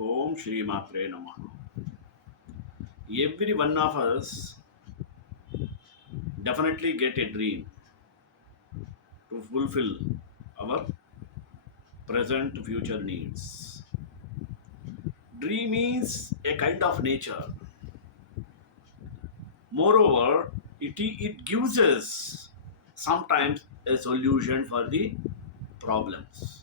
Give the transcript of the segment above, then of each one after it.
Om Shri Matre Namaha. Every one of us definitely get a dream to fulfill our present future needs. Dream is a kind of nature. Moreover, it gives us sometimes a solution for the problems.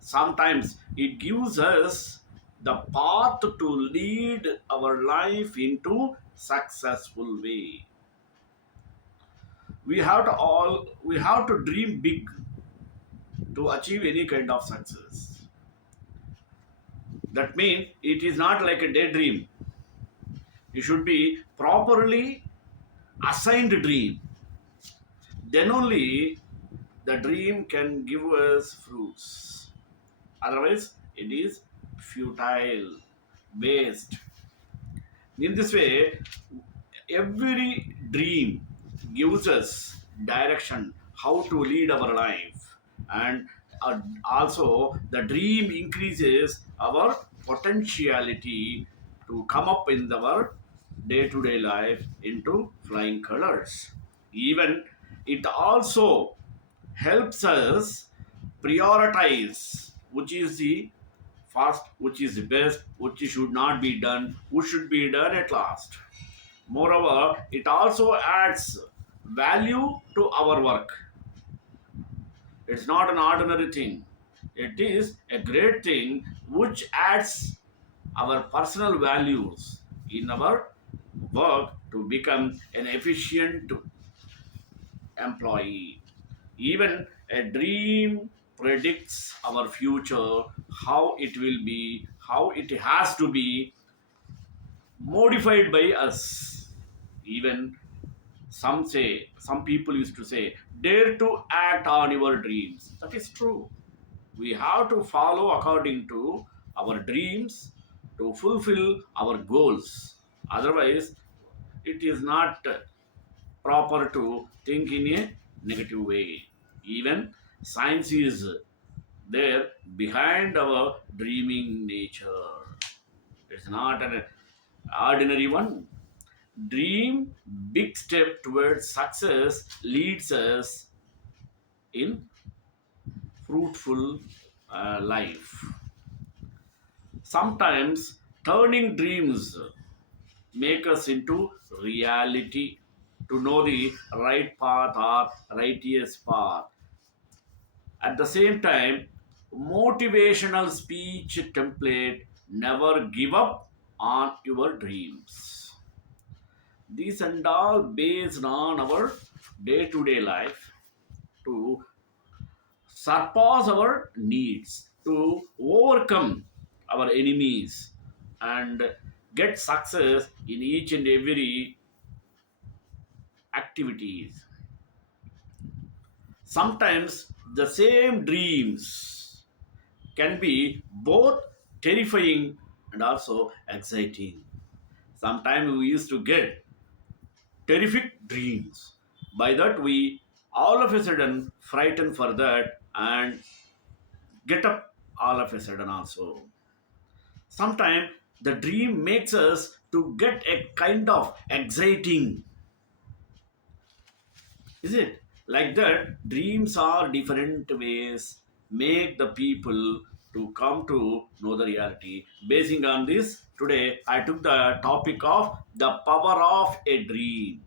Sometimes it gives us the path to lead our life into successful way. We have to dream big to achieve any kind of success. That means it is not like a daydream. It should be properly assigned dream. Then only the dream can give us fruits. Otherwise, it is futile, waste. In this way, every dream gives us direction how to lead our life, and also the dream increases our potentiality to come up in our day-to-day life into flying colors. Even it also helps us prioritize which is the first, which is the best, which should not be done, which should be done at last. Moreover, it also adds value to our work. It's not an ordinary thing. It is a great thing which adds our personal values in our work to become an efficient employee. Even a dream predicts our future, how it will be, how it has to be modified by us. Even some people used to say, dare to act on your dreams. That is true. We have to follow according to our dreams to fulfill our goals. Otherwise, it is not proper to think in a negative way. Even science is there behind our dreaming nature. It's not an ordinary one. Dream big step towards success leads us in fruitful life. Sometimes turning dreams make us into reality to know the right path or righteous path. At the same time, motivational speech template, never give up on your dreams. These and all based on our day-to-day life to surpass our needs, to overcome our enemies, and get success in each and every activities. Sometimes the same dreams can be both terrifying and also exciting. Sometimes we used to get terrific dreams. By that, we all of a sudden frightened for that and get up all of a sudden also. Sometimes the dream makes us to get a kind of exciting. Is it? Like that, dreams are different ways make the people to come to know the reality. Basing on this, today I took the topic of the power of a dream.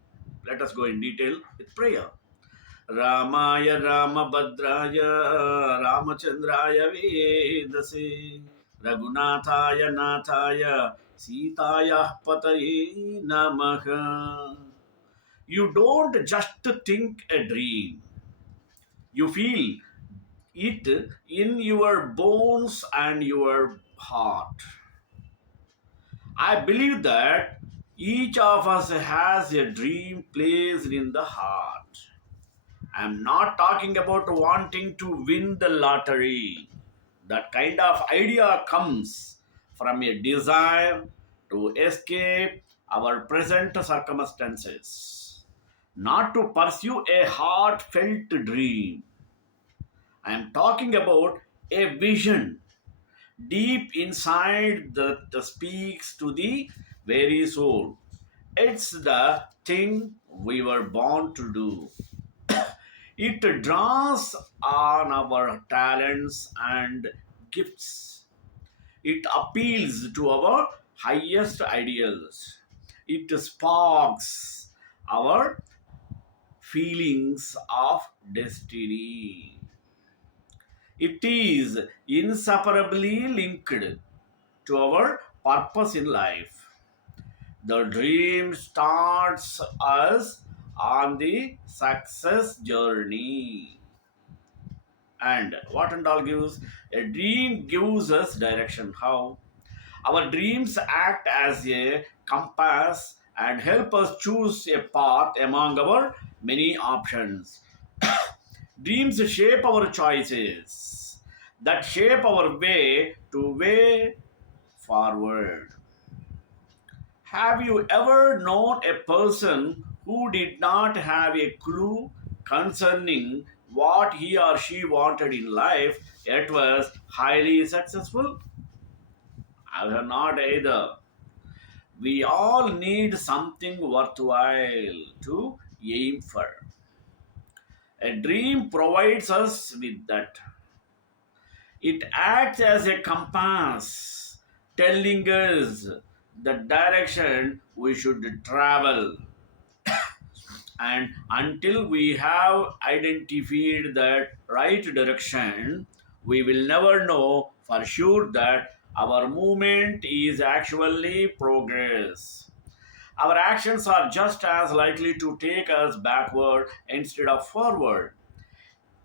Let us go in detail with prayer. Ramaya Ramabhadraya Ramachandraya Vedase Raghunathaya Nathaya Sitaya Pataye Namaha. You don't just think a dream, you feel it in your bones and your heart. I believe that each of us has a dream placed in the heart. I'm not talking about wanting to win the lottery. That kind of idea comes from a desire to escape our present circumstances, not to pursue a heartfelt dream. I am talking about a vision deep inside that speaks to the very soul. It's the thing we were born to do. It draws on our talents and gifts. It appeals to our highest ideals. It sparks our feelings of destiny. It is inseparably linked to our purpose in life. The dream starts us on the success journey. And what and all gives? A dream gives us direction. How? Our dreams act as a compass and help us choose a path among our many options. Dreams shape our choices that shape our way forward. Have you ever known a person who did not have a clue concerning what he or she wanted in life yet was highly successful? I have not either. We all need something worthwhile to aim for. A dream provides us with that. It acts as a compass, telling us the direction we should travel. And until we have identified that right direction, we will never know for sure that our movement is actually progress. Our actions are just as likely to take us backward instead of forward.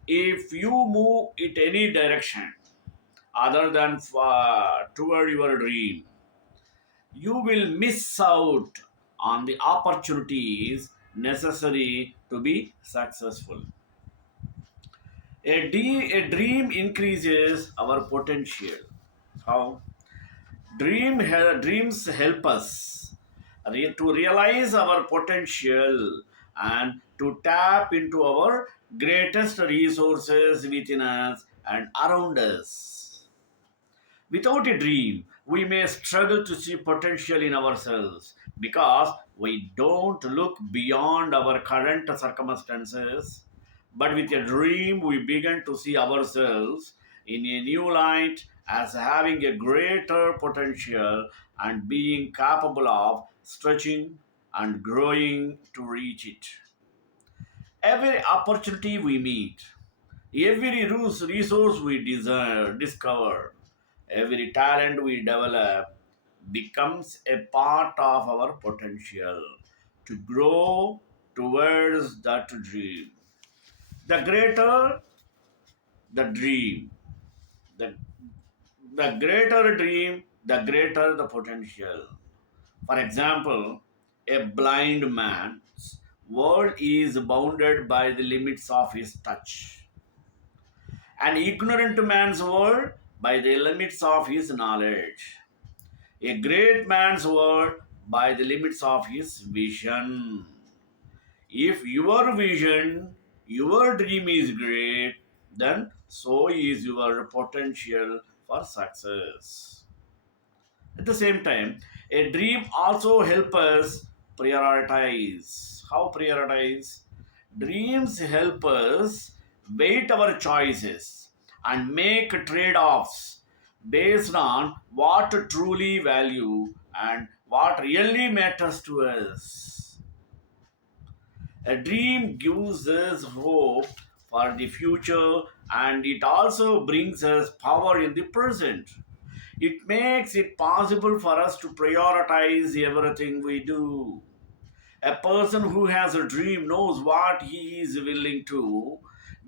If you move in any direction other than toward your dream, you will miss out on the opportunities necessary to be successful. A dream increases our potential. How? Dreams help us to realize our potential and to tap into our greatest resources within us and around us. Without a dream, we may struggle to see potential in ourselves because we don't look beyond our current circumstances. But with a dream, we begin to see ourselves in a new light as having a greater potential and being capable of stretching and growing to reach it. Every opportunity we meet, every resource we desire, discover, every talent we develop becomes a part of our potential to grow towards that dream. The greater the dream, the, the greater dream, the greater the potential. For example, a blind man's world is bounded by the limits of his touch. An ignorant man's world by the limits of his knowledge. A great man's world by the limits of his vision. If your vision, your dream is great, then so is your potential for success. At the same time, a dream also help us prioritize. How prioritize? Dreams help us weight our choices and make trade-offs based on what to truly value and what really matters to us. A dream gives us hope for the future and it also brings us power in the present. It makes it possible for us to prioritize everything we do. A person who has a dream knows what he is willing to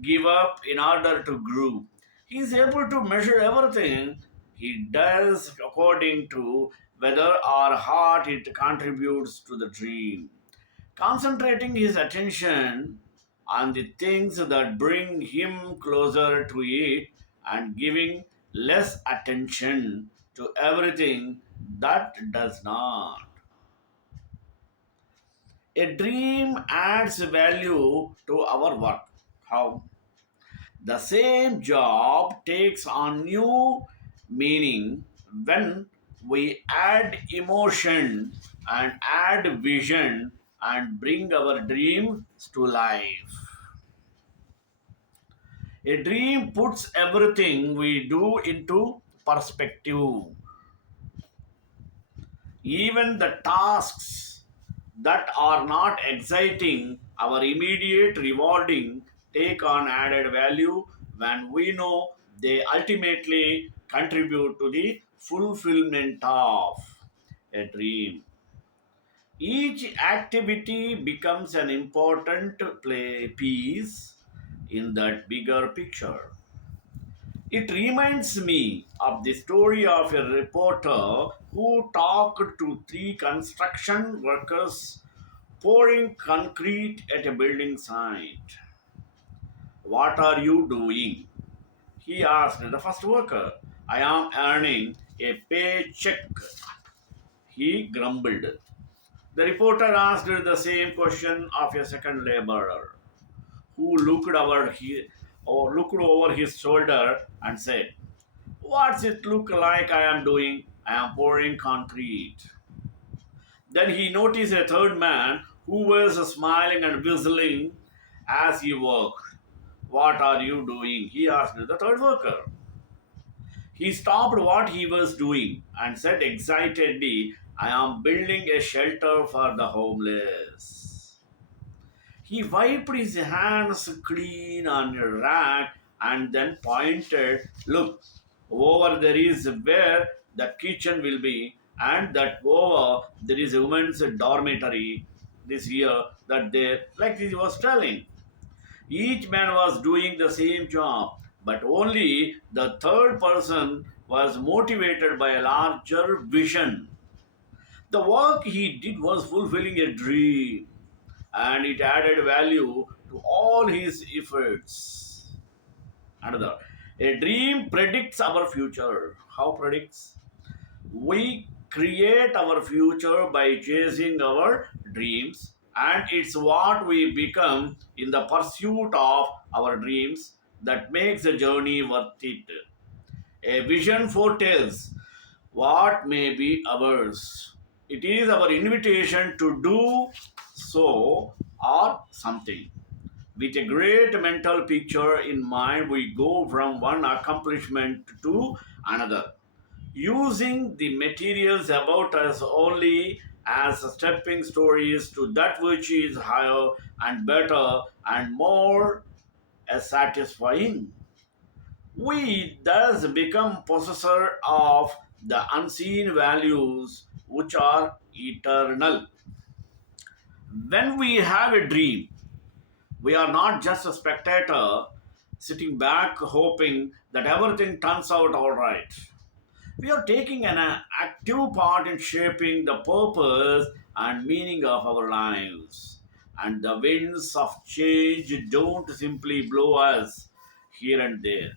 give up in order to grow. He is able to measure everything he does according to whether or not it contributes to the dream. Concentrating his attention on the things that bring him closer to it and giving less attention to everything that does not. A dream adds value to our work. How? The same job takes on new Meaning, when we add emotion and add vision and bring our dreams to life. A dream puts everything we do into perspective. Even the tasks that are not exciting, our immediate rewarding, take on added value when we know they ultimately contribute to the fulfillment of a dream. Each activity becomes an important play piece in that bigger picture. It reminds me of the story of a reporter who talked to three construction workers pouring concrete at a building site. What are you doing? He asked the first worker. I am earning a paycheck, he grumbled. The reporter asked the same question of a second laborer who looked over his shoulder and said, what's it look like I am doing? I am pouring concrete. Then he noticed a third man who was smiling and whistling as he worked. What are you doing? He asked the third worker. He stopped what he was doing and said excitedly, I am building a shelter for the homeless. He wiped his hands clean on a rack and then pointed, look, over there is where the kitchen will be, and that over there is a women's dormitory. This here, that there, like he was telling. Each man was doing the same job, but only the third person was motivated by a larger vision. The work he did was fulfilling a dream, and it added value to all his efforts. Another, a dream predicts our future. How predicts? We create our future by chasing our dreams, and it's what we become in the pursuit of our dreams that makes the journey worth it. A vision foretells what may be ours. It is our invitation to do so or something. With a great mental picture in mind, we go from one accomplishment to another, using the materials about us only as stepping stories to that which is higher and better and more satisfying. We thus become possessor of the unseen values which are eternal. When we have a dream, we are not just a spectator sitting back hoping that everything turns out all right. We are taking an active part in shaping the purpose and meaning of our lives. And the winds of change don't simply blow us here and there.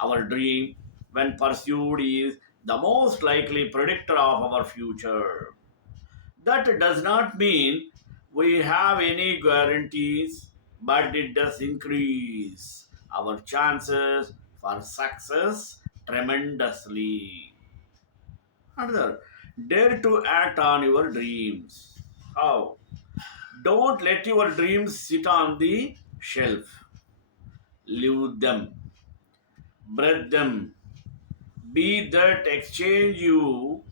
Our dream, when pursued, is the most likely predictor of our future. That does not mean we have any guarantees, but it does increase our chances for success tremendously. Another, dare to act on your dreams. How? Don't let your dreams sit on the shelf. Live them, breathe them, be that exchange you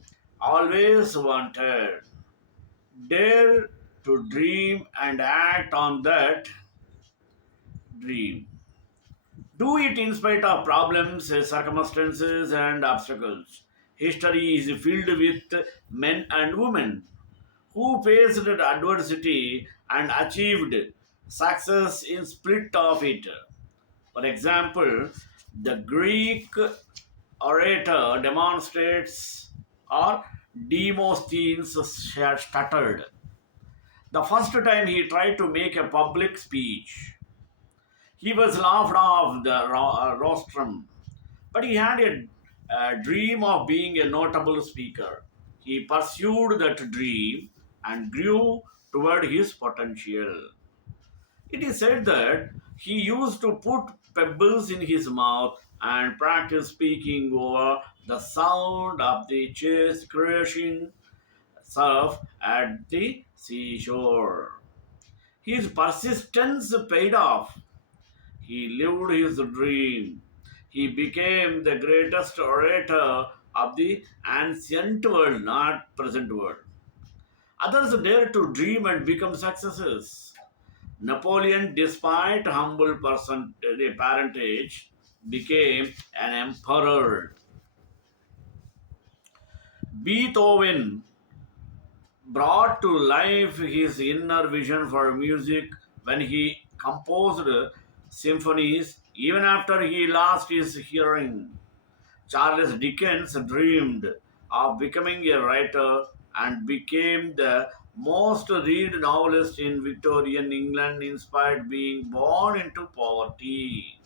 always wanted. Dare to dream and act on that dream. Do it in spite of problems, circumstances, and obstacles. History is filled with men and women who faced adversity and achieved success in spite of it. For example, the Greek orator demonstrates or Demosthenes stuttered. The first time he tried to make a public speech, he was laughed off the rostrum, but he had a dream of being a notable speaker. He pursued that dream and grew toward his potential. It is said that he used to put pebbles in his mouth and practice speaking over the sound of the chest crashing surf at the seashore. His persistence paid off. He lived his dream. He became the greatest orator of the ancient world, not present world. Others dare to dream and become successes. Napoleon, despite humble parentage, became an emperor. Beethoven brought to life his inner vision for music when he composed symphonies even after he lost his hearing. Charles Dickens dreamed of becoming a writer and became the most read novelist in Victorian England despite being born into poverty.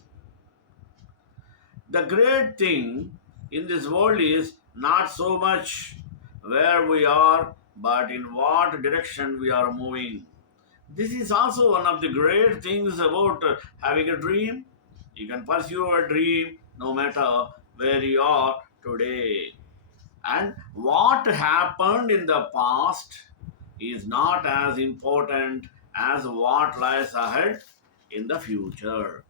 The great thing in this world is not so much where we are, but in what direction we are moving. This is also one of the great things about having a dream. You can pursue a dream no matter where you are today. And what happened in the past is not as important as what lies ahead in the future.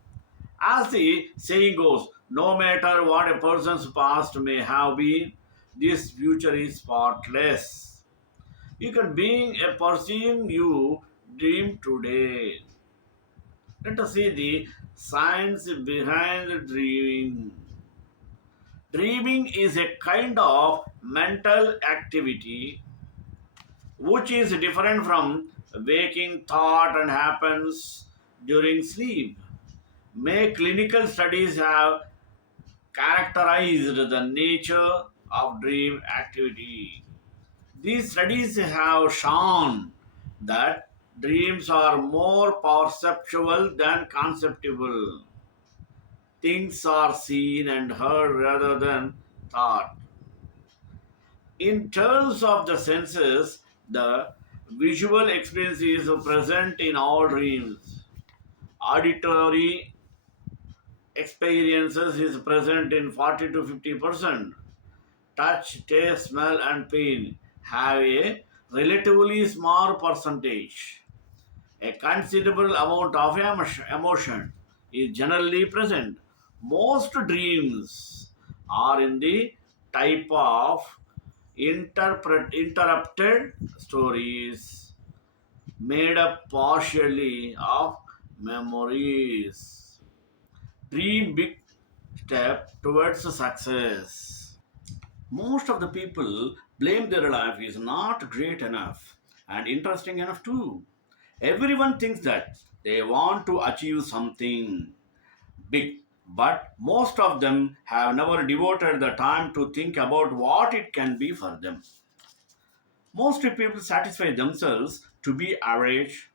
As the saying goes, no matter what a person's past may have been, this future is spotless. You can being a person you dream today. Let us see the science behind dreaming. Dreaming is a kind of mental activity which is different from waking thought and happens during sleep. May clinical studies have characterized the nature of dream activity. These studies have shown that dreams are more perceptual than conceptual. Things are seen and heard rather than thought. In terms of the senses, the visual experience is present in all dreams. Auditory experiences is present in 40 to 50%. Touch, taste, smell, and pain have a relatively small percentage. A considerable amount of emotion is generally present. Most dreams are in the type of interrupted stories made up partially of memories. Dream big step towards success. Most of the people blame their life is not great enough and interesting enough too. Everyone thinks that they want to achieve something big, but most of them have never devoted the time to think about what it can be for them. Most people satisfy themselves to be average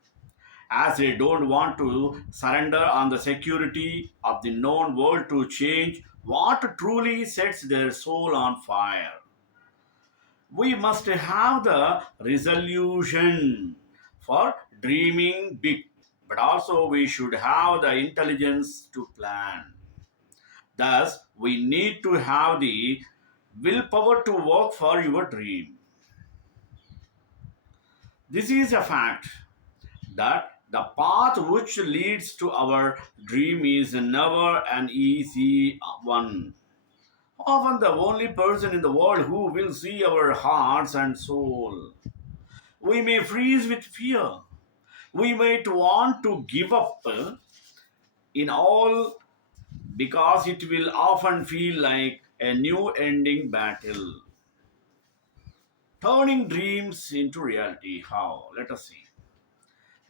as they don't want to surrender on the security of the known world to change what truly sets their soul on fire. We must have the resolution for dreaming big, but also we should have the intelligence to plan. Thus, we need to have the willpower to work for your dream. This is a fact that the path which leads to our dream is never an easy one. Often, the only person in the world who will see our hearts and soul. We may freeze with fear. We might want to give up in all because it will often feel like a new ending battle. Turning dreams into reality. How? Let us see.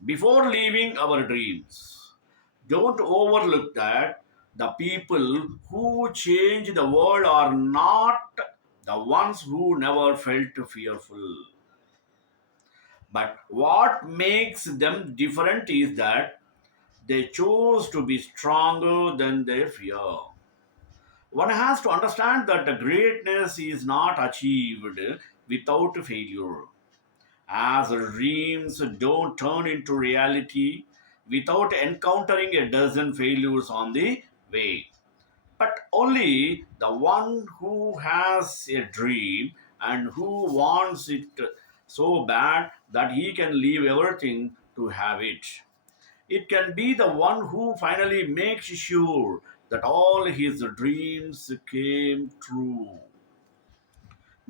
Before leaving our dreams, don't overlook that the people who change the world are not the ones who never felt fearful. But what makes them different is that they chose to be stronger than their fear. One has to understand that the greatness is not achieved without failure, as dreams don't turn into reality without encountering a dozen failures on the way. But only the one who has a dream and who wants it so bad that he can leave everything to have it. It can be the one who finally makes sure that all his dreams came true.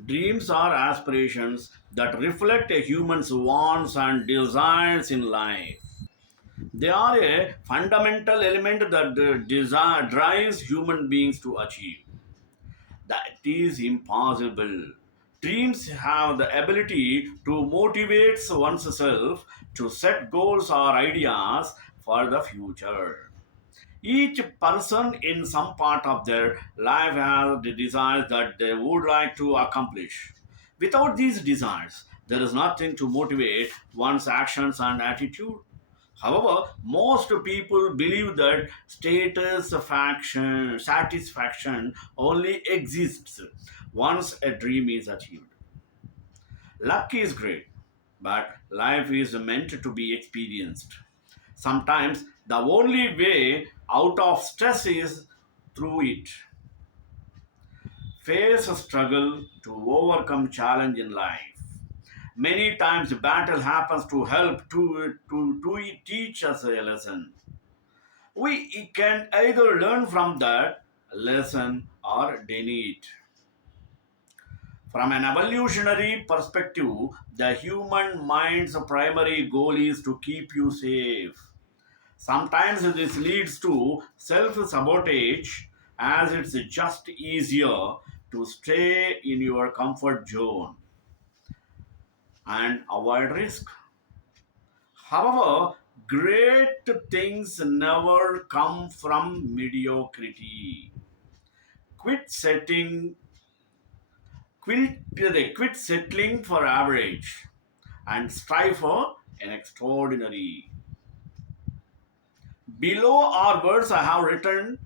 Dreams are aspirations that reflect a human's wants and desires in life. They are a fundamental element that desire drives human beings to achieve. That is impossible. Dreams have the ability to motivate oneself to set goals or ideas for the future. Each person in some part of their life has the desires that they would like to accomplish. Without these desires, there is nothing to motivate one's actions and attitude. However, most people believe that satisfaction only exists once a dream is achieved. Luck is great, but life is meant to be experienced. Sometimes the only way out of stress is through it. Face a struggle to overcome challenge in life. Many times battle happens to help to teach us a lesson. We can either learn from that lesson or deny it. From an evolutionary perspective, the human mind's primary goal is to keep you safe. Sometimes this leads to self sabotage as it's just easier to stay in your comfort zone and avoid risk. However, great things never come from mediocrity. Quit setting, quit settling for average and strive for an extraordinary. Below are words I have written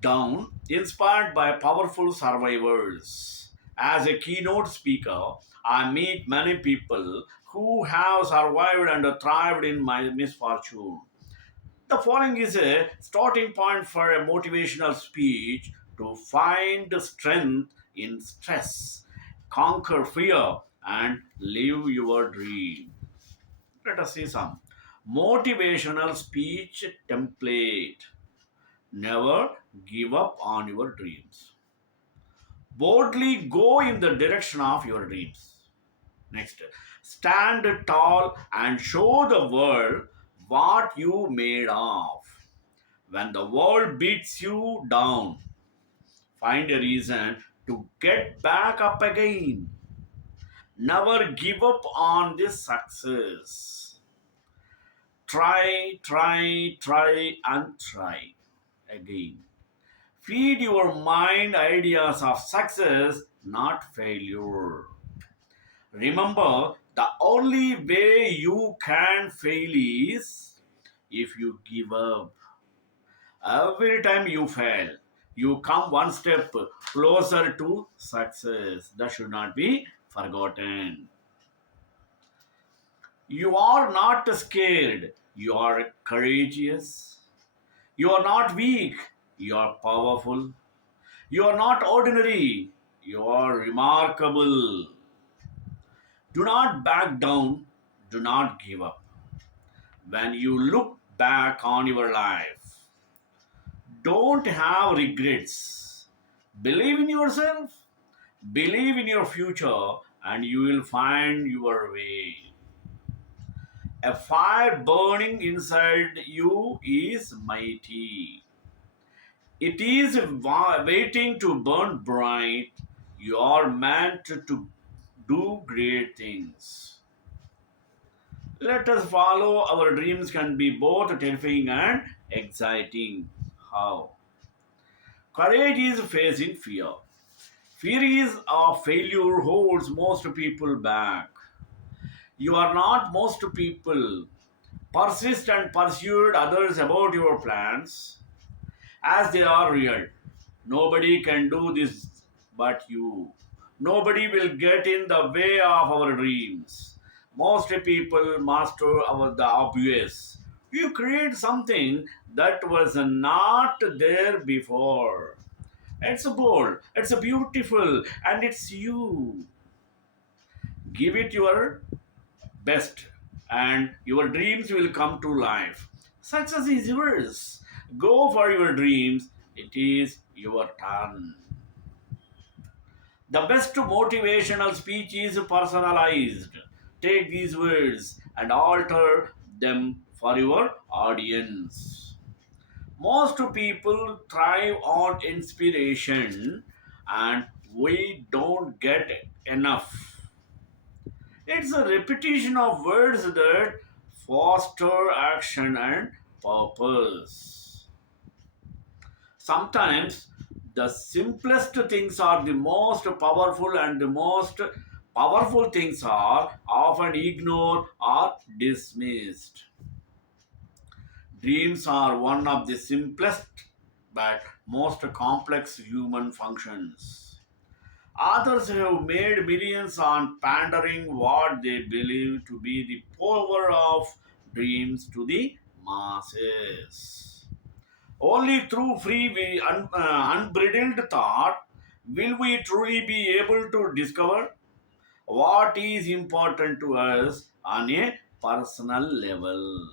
down, inspired by powerful survivors. As a keynote speaker, I meet many people who have survived and thrived in my misfortune. The following is a starting point for a motivational speech to find strength in stress, conquer fear, and live your dream. Let us see some motivational speech template. Never give up on your dreams. Boldly go in the direction of your dreams. Next, stand tall and show the world what you made of. When the world beats you down, find a reason to get back up again. Never give up on this success. Try, and try again. Feed your mind ideas of success, not failure. Remember, the only way you can fail is if you give up. Every time you fail, you come one step closer to success. That should not be forgotten. You are not scared, you are courageous. You are not weak, you are powerful. You are not ordinary, you are remarkable. Do not back down, do not give up. When you look back on your life, don't have regrets. Believe in yourself, believe in your future, and you will find your way. A fire burning inside you is mighty. It is waiting to burn bright. You are meant to do great things. Let us follow our dreams can be both terrifying and exciting. How? Courage is facing fear. Fear is of failure holds most people back. You are not most people. Persist and persuade others about your plans as they are real. Nobody can do this but you. Nobody will get in the way of our dreams. Most people master the obvious. You create something that was not there before. It's bold, it's beautiful, and it's you. Give it your best, and your dreams will come to life. Success is yours. Go for your dreams. It is your turn. The best motivational speech is personalized. Take these words and alter them for your audience. Most people thrive on inspiration and we don't get enough. It's a repetition of words that foster action and purpose. Sometimes the simplest things are the most powerful, and the most powerful things are often ignored or dismissed. Dreams are one of the simplest but most complex human functions. Authors have made millions on pandering what they believe to be the power of dreams to the masses. Only through unbridled thought will we truly be able to discover what is important to us on a personal level.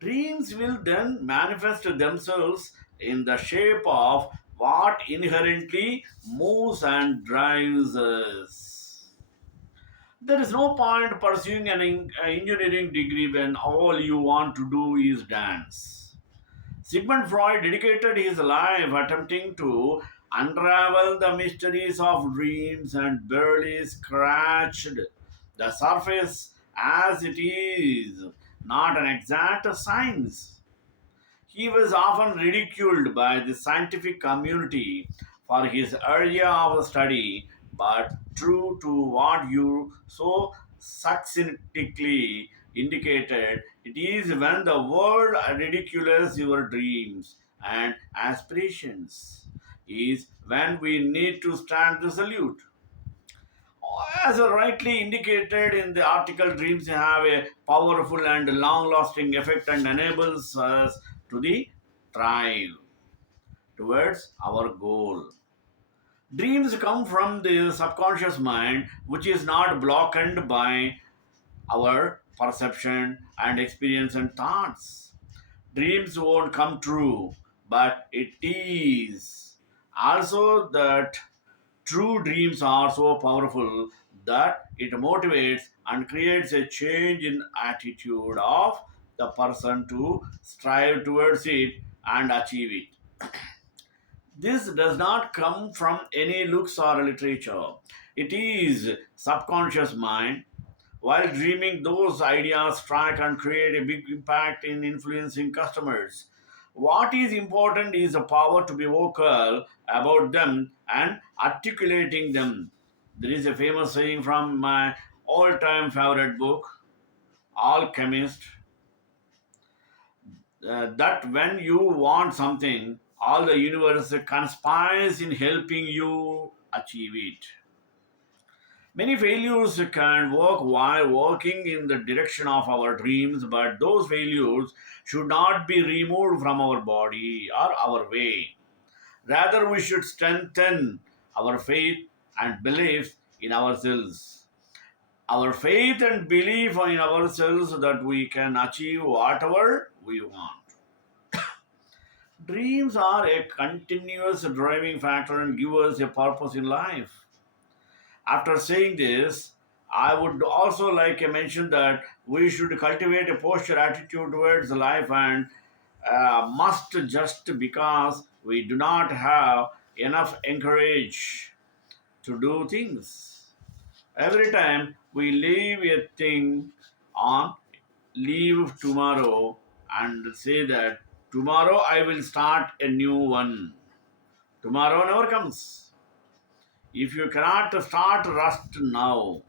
Dreams will then manifest themselves in the shape of what inherently moves and drives us. There is no point pursuing an engineering degree when all you want to do is dance. Sigmund Freud dedicated his life attempting to unravel the mysteries of dreams and barely scratched the surface, as it is not an exact science. He was often ridiculed by the scientific community for his area of study, but true to what you so succinctly indicated, it is when the world ridicules your dreams and aspirations is when we need to stand resolute. As rightly indicated in the article, dreams have a powerful and long-lasting effect and enables us to the thrive towards our goal. Dreams come from the subconscious mind, which is not blocked by our perception and experience and thoughts. Dreams won't come true, but it is also that true dreams are so powerful that it motivates and creates a change in attitude of the person to strive towards it and achieve it. This does not come from any looks or literature. It is subconscious mind. While dreaming, those ideas strike and create a big impact in influencing customers. What is important is the power to be vocal about them and articulating them. There is a famous saying from my all time favorite book, Alchemist, that when you want something, all the universe conspires in helping you achieve it. Many failures can work while working in the direction of our dreams, but those failures should not be removed from our body or our way. Rather, we should strengthen our faith and belief in ourselves. Our faith and belief in ourselves that we can achieve whatever we want. Dreams are a continuous driving factor and give us a purpose in life. After saying this, I would also like to mention that we should cultivate a posture attitude towards life and must just because we do not have enough encourage to do things. Every time we leave a thing on leave tomorrow and say that tomorrow I will start a new one. Tomorrow never comes. If you cannot start rust now,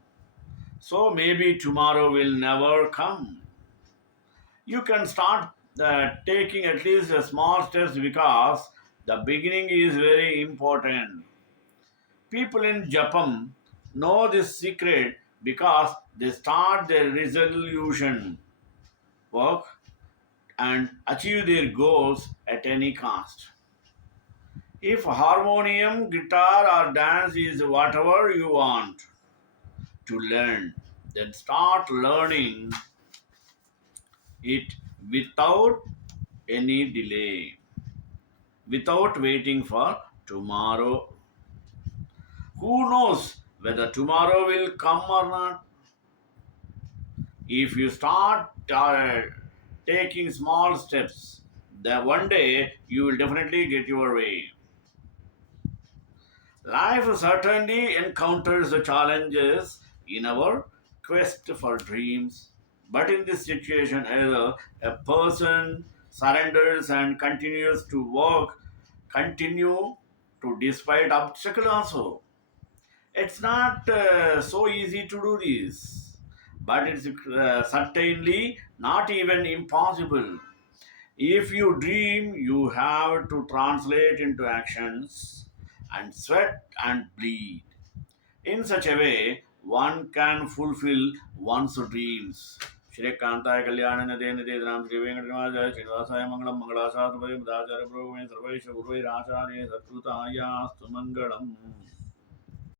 so maybe tomorrow will never come. You can start taking at least a small steps because the beginning is very important. People in Japan know this secret because they start their resolution work and achieve their goals at any cost. If harmonium, guitar, or dance is whatever you want to learn, then start learning it without any delay, without waiting for tomorrow. Who knows whether tomorrow will come or not? If you start taking small steps, then one day you will definitely get your way. Life certainly encounters the challenges in our quest for dreams. But in this situation, either a person surrenders and continues to work, continue to despite obstacle also. It's not so easy to do this, but it's certainly not even impossible. If you dream, you have to translate into actions and sweat and bleed. In such a way, one can fulfill one's dreams. Shrekantaय Kalyan नदे नदे Ram Shri वेंकटरमणाय श्रीनिवासाय Mangalam मंगलाशासुरभय मदाचार्य Prabhu Sarvesh गुरुवैराचार्य सत्कृतायास्तु Mangalam